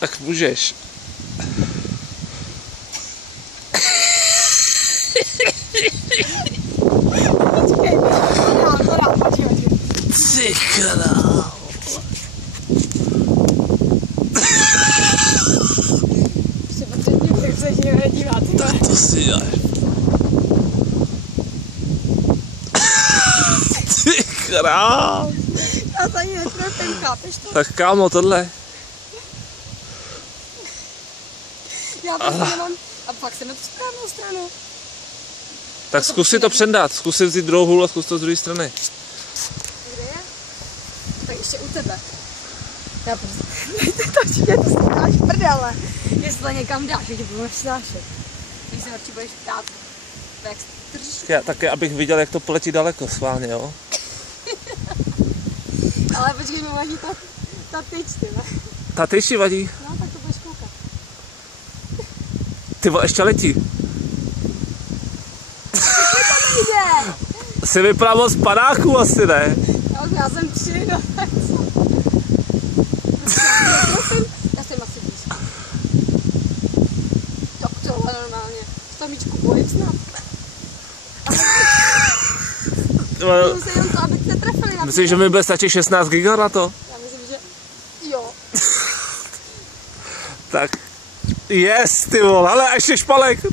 Tak můžeš. Ty král. Tak to si děláš. Ty král. Já za ní netrefím, chápeš to? Tak kámo, tohle. Já prostě nemám... A pak jsem na tu správnou stranu. Tak zkus si to předat, zkus si vzít druhou hůl a zkus to z druhé strany. Kde je? Tak ještě u tebe. Já prostě... to si dáš prdele. Jestli to někam dáš, že tě budu nesnášet. Když se radši budeš ptát, tak strž. Já taky, abych viděl, jak to poletí daleko, schválně, jo? Ale počkej, mi vadí ta tyč, ty ne? Ta tyči vadí? No, tak to budeš koukat. Ty vole, ještě letí. Jde! Jsi vypadá moc panáků asi, ne? Já jsem 3, no tak co? Já jsem asi blízko. Tak tohle normálně. Stamičku bojím snad. Myslím se jenom to, aby se trefili na... Myslíš, že mi bude stačit 16 giga na to? Já myslím, že jo. Tak. Yes, ty vole, ale ještě špalek.